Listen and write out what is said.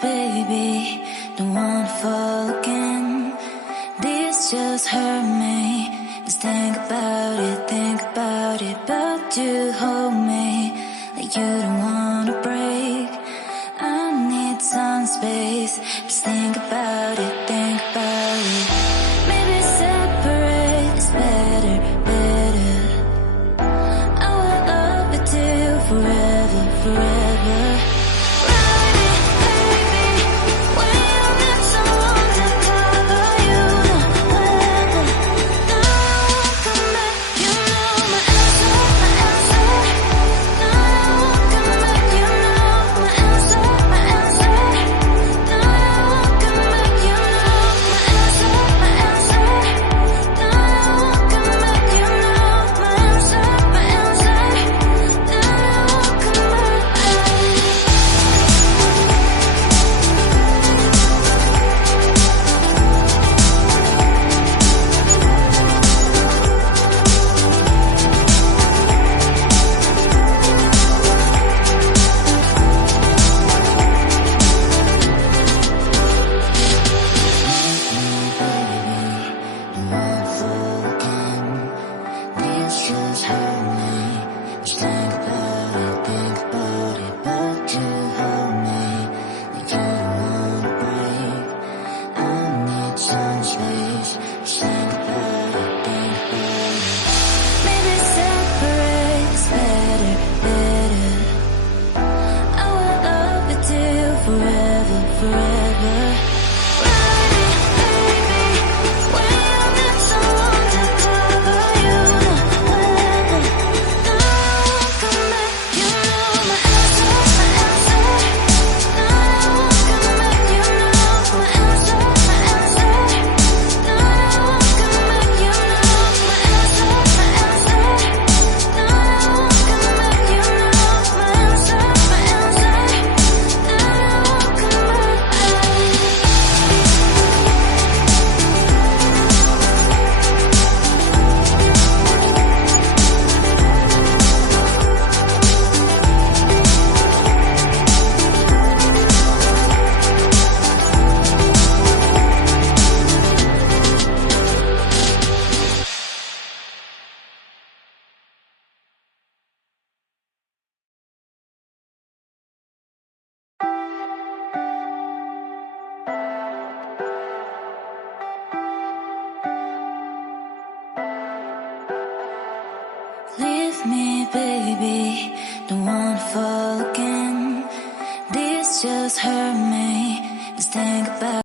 baby, don't wanna fall again. This just hurt me. Just think about it, but you hold me like you don't wanna break. I need some space. Just think about it, maybe separate is better, better. I will love you till forever, forever. Just hurt me. Just think about it, but you hold me like you don't wanna break. I need some space. Just think about it, maybe separate is better, better. I will love you till forever, forever. Leave me, baby, don't wanna fall again. This just hurt me. Just think about